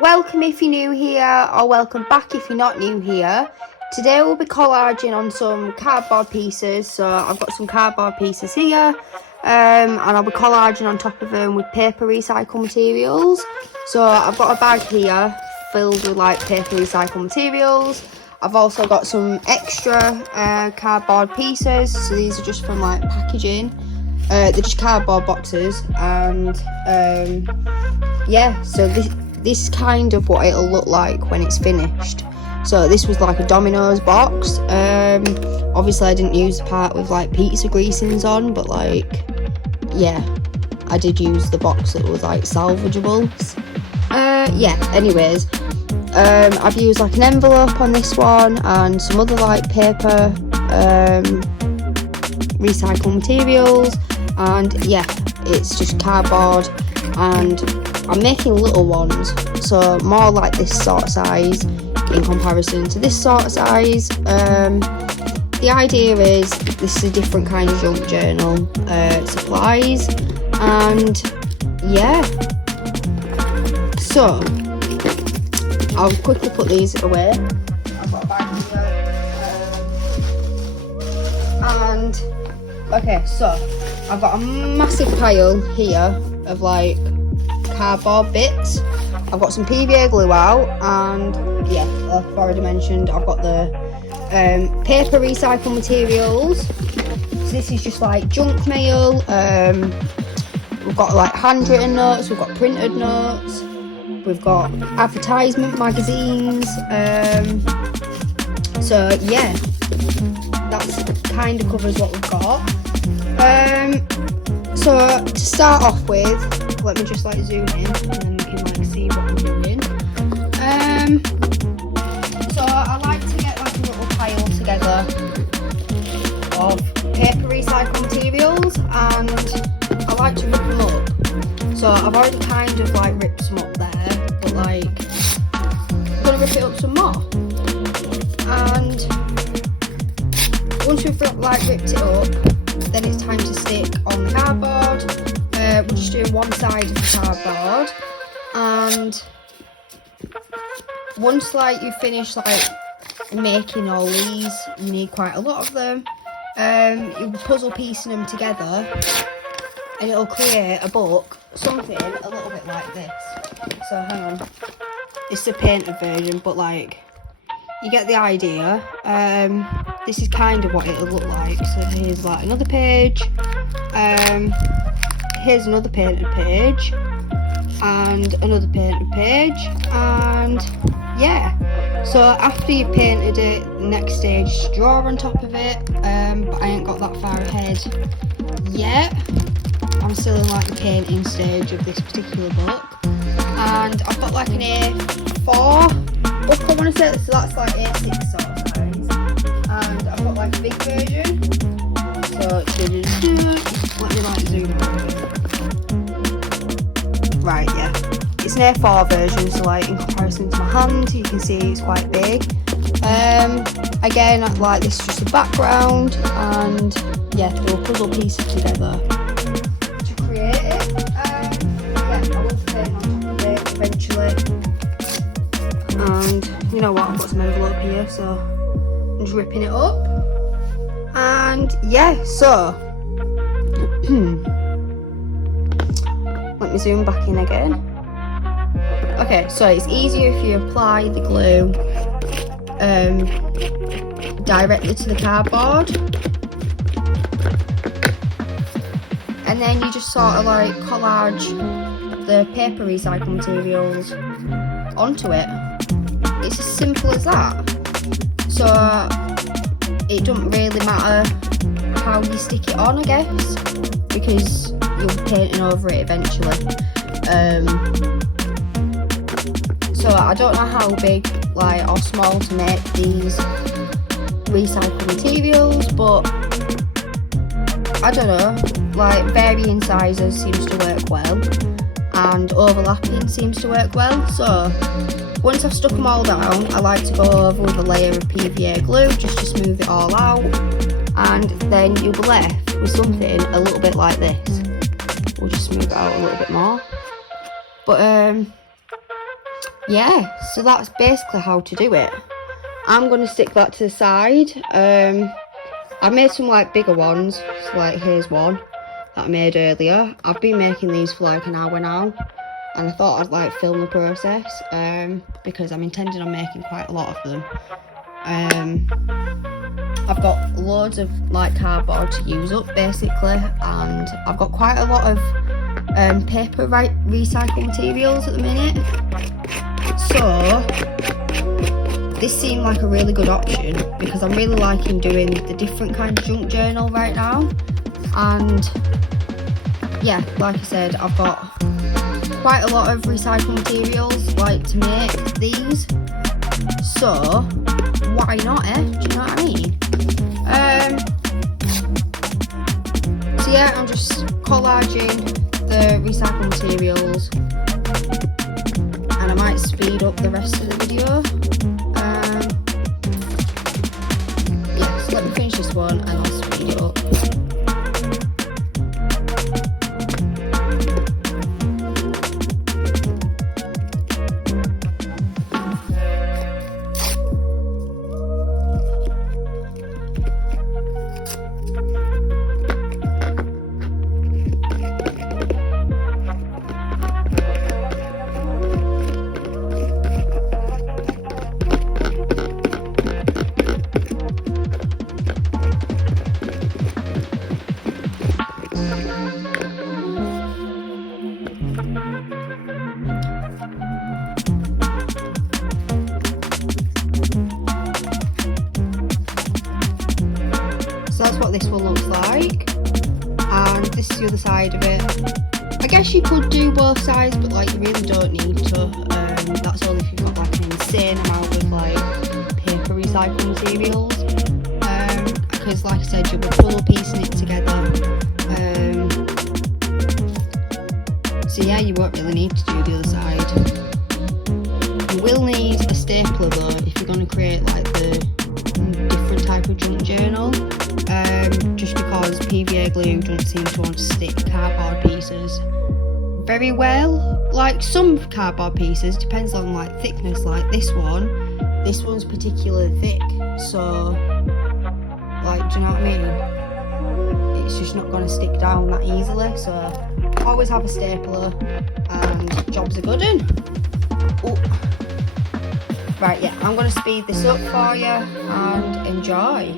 Welcome if you're new here, or welcome back if you're not new here. Today we'll be collaging on some cardboard pieces. So I've got some cardboard pieces here, and I'll be collaging on top of them with paper recycled materials. So I've got a bag here filled with like paper recycled materials. I've also got some extra cardboard pieces. So these are just from like packaging. They're just cardboard boxes, and yeah, so this is kind of what it'll look like when it's finished. So this was like a Domino's box. Obviously I didn't use the part with like pizza greasings on, but like, yeah, I did use the box that was like salvageable. Yeah, anyways, I've used like an envelope on this one and some other like paper recycled materials, and yeah, it's just cardboard, and I'm making little ones, so more like this sort of size in comparison to this sort of size. The idea is this is a different kind of junk journal supplies, and yeah, so I'll quickly put these away. I've got a bag here, and okay, so I've got a massive pile here of like cardboard bits. I've got some PVA glue out, and yeah, like I've already mentioned, I've got the paper recycled materials. So this is just like junk mail. We've got like handwritten notes, we've got printed notes, we've got advertisement magazines. So yeah, that's kind of covers what we've got. So to start off with, let me just like zoom in and then we can like see what I'm doing. So I like to get like a little pile together of paper recycled materials, and I like to rip them up. So I've already kind of like ripped some up there, but like I'm gonna rip it up some more. And once we've like ripped it up, then it's time to stick on the cardboard. We're just doing one side of the cardboard, and once like you finish like making all these, you need quite a lot of them. You'll puzzle piecing them together, and it'll create a book, something a little bit like this. So hang on, it's a painted version, but like you get the idea. This is kind of what it'll look like. So here's like another page, here's another painted page, and another painted page, and yeah. So after you've painted it, the next stage is draw on top of it, but I ain't got that far ahead yet. I'm still in like the painting stage of this particular book, and I've got like an A4 book, I want to say, so that's like A6 sort of size, and I've got like a big version. So let me like zoom in. Right, yeah, it's an A4 version, so like in comparison to my hand, you can see it's quite big. Again, like this is just a background, and yeah, we'll puzzle pieces together to create it. Yeah, I will paint on top of it eventually. And you know what, I've got some envelope here, so I'm just ripping it up. And yeah, so let me zoom back in again. Okay, so it's easier if you apply the glue directly to the cardboard, and then you just sort of like collage the paper recycled materials onto it. It's as simple as that. So it doesn't really matter how you stick it on, I guess, because you'll be painting over it eventually. So I don't know how big like or small to make these recycled materials, but I don't know, like varying sizes seems to work well, and overlapping seems to work well. So once I've stuck them all down, I like to go over with a layer of PVA glue just to smooth it all out, and then you'll be left with something a little bit like this. We'll just smooth it out a little bit more. But yeah, so that's basically how to do it. I'm going to stick that to the side. I made some like bigger ones, so like here's one that I made earlier. I've been making these for like an hour now, and I thought I'd like film the process because I'm intending on making quite a lot of them. I've got loads of like cardboard to use up basically, and I've got quite a lot of paper recycled materials at the minute, so this seemed like a really good option because I'm really liking doing the different kind of junk journal right now. And yeah, like I said, I've got quite a lot of recycled materials like to make these, so why not, do you know what I mean? So yeah, I'm just collaging the recycled materials, and I might speed up the rest of the video. Yeah, so let me finish this one and I'll speed it up. So that's what this one looks like, and this is the other side of it. I guess you could do both sides, but like you really don't need to. That's only if you've got like an insane amount of like paper recycled materials, because like I said, you'll be puzzle piecing it together. So yeah, you won't really need to do the other side. You will need a stapler though if you're going to create like the different type of junk journal, just because PVA glue doesn't seem to want to stick cardboard pieces very well. Like some cardboard pieces, depends on like thickness, like this one's particularly thick, so like, do you know what I mean? It's just not going to stick down that easily, so always have a stapler and jobs are good. Oh. Right, yeah, I'm going to speed this up for you and enjoy.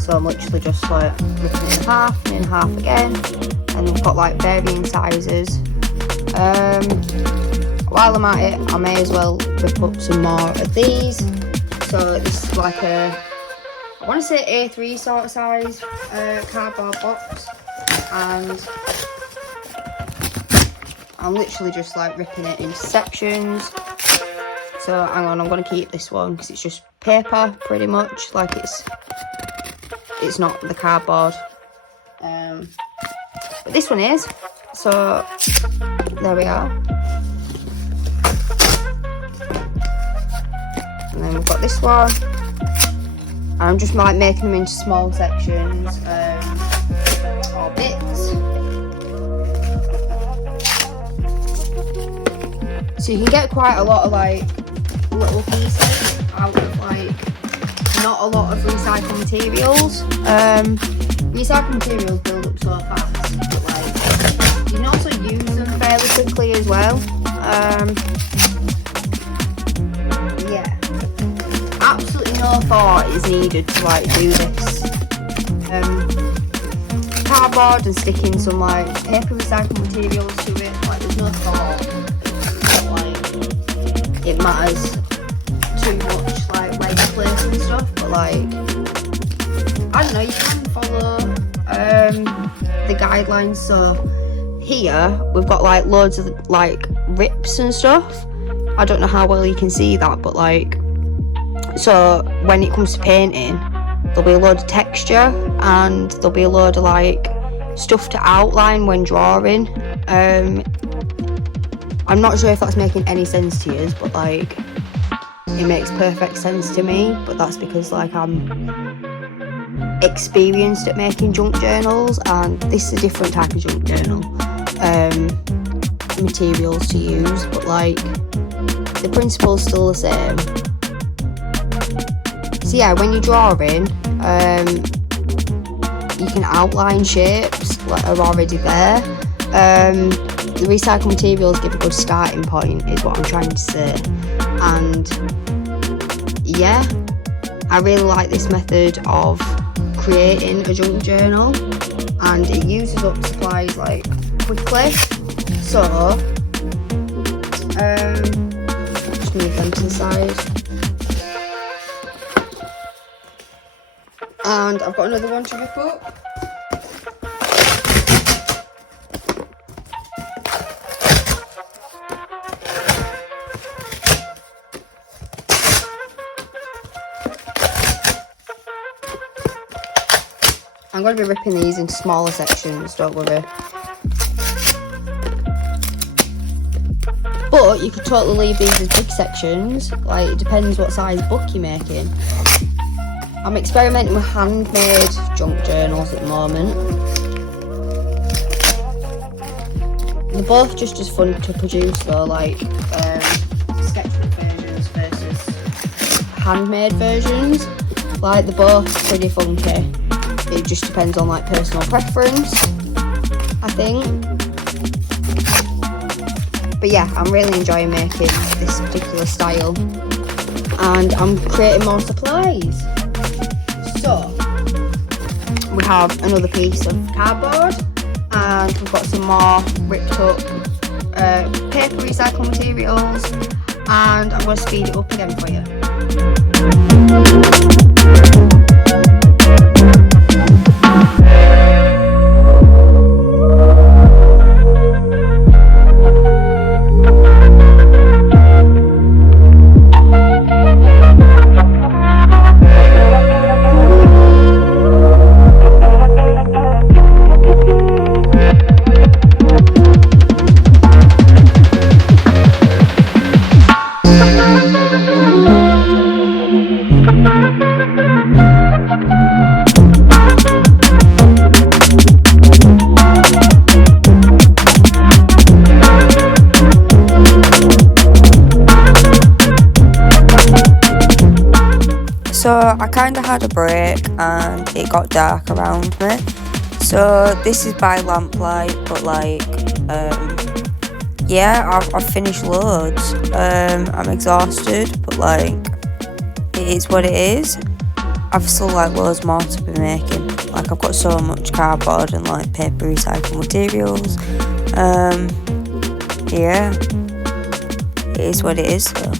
So I'm literally just like ripping it in half and in half again, and we've got like varying sizes. While I'm at it, I may as well rip up some more of these. So this is like a, I want to say A3 sort of size cardboard box, and I'm literally just like ripping it into sections. So hang on, I'm going to keep this one because it's just paper pretty much, like it's not the cardboard, but this one is, so there we are. And then we've got this one. I'm just like making them into small sections or bits, so you can get quite a lot of like little pieces out of like not a lot of recycled materials. Recycled materials build up so fast, but like you can also use them fairly quickly as well. Yeah, absolutely no thought is needed to like do this. Cardboard and sticking some like paper recycled materials to it, like there's no thought that like it matters too much, like where you place and stuff, but like I don't know, you can follow the guidelines. So here we've got like loads of like rips and stuff, I don't know how well you can see that, but like, so when it comes to painting, there'll be a load of texture and there'll be a load of like stuff to outline when drawing. I'm not sure if that's making any sense to you, but like, it makes perfect sense to me. But that's because like I'm experienced at making junk journals, and this is a different type of junk journal. Materials to use, but like the principle's still the same. So yeah, when you're drawing, you can outline shapes that are already there. The recycled materials give a good starting point, is what I'm trying to say. And yeah, I really like this method of creating a junk journal, and it uses up supplies like quickly. So just move them to the side. And I've got another one to rip up. I'm going to be ripping these into smaller sections, don't worry. But you could totally leave these as big sections, like it depends what size book you're making. I'm experimenting with handmade junk journals at the moment. They're both just as fun to produce though, like sketchbook versions versus handmade versions. Like they're both pretty funky. It just depends on like personal preference, I think. But yeah, I'm really enjoying making this particular style, and I'm creating more supplies. So we have another piece of cardboard, and we've got some more ripped up paper recycled materials, and I'm going to speed it up again for you. So I kind of had a break and it got dark around me. So this is by lamplight, but like, yeah, I've finished loads. I'm exhausted, but like, it is what it is. I've still like loads more to be making. Like I've got so much cardboard and like paper recycled materials. Yeah, it is what it is though.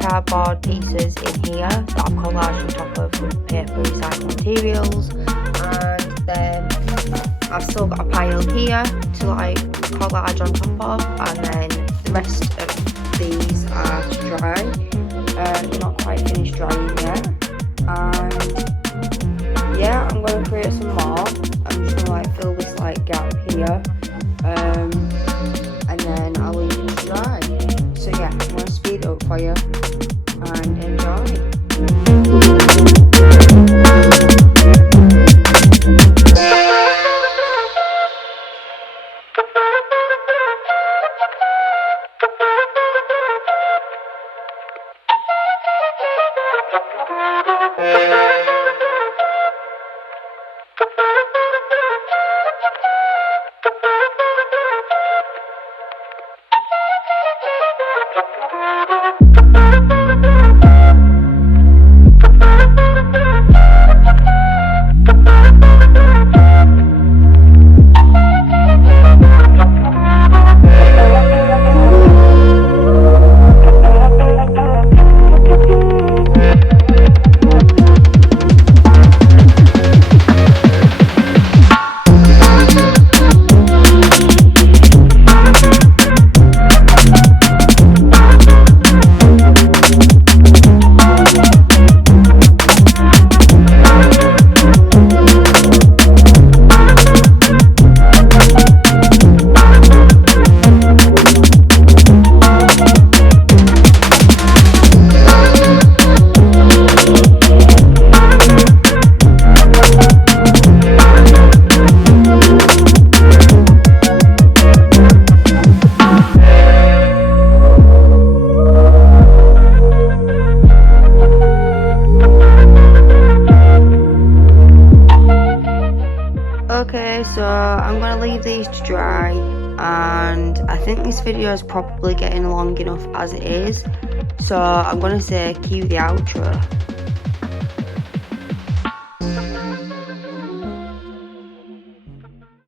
Cardboard pieces in here that I've collaged on top of paper recycled materials, and then I've still got a pile here to like collage on top of, and then the rest of these are to dry. They're not quite finished drying yet, and yeah, I'm going to create some more. I'm just going to like fill this like gap here, and then I'll leave it to dry. So yeah, I'm going to speed it up for you and enjoy. Okay, so I'm going to leave these to dry, and I think this video is probably getting long enough as it is, so I'm going to say cue the outro.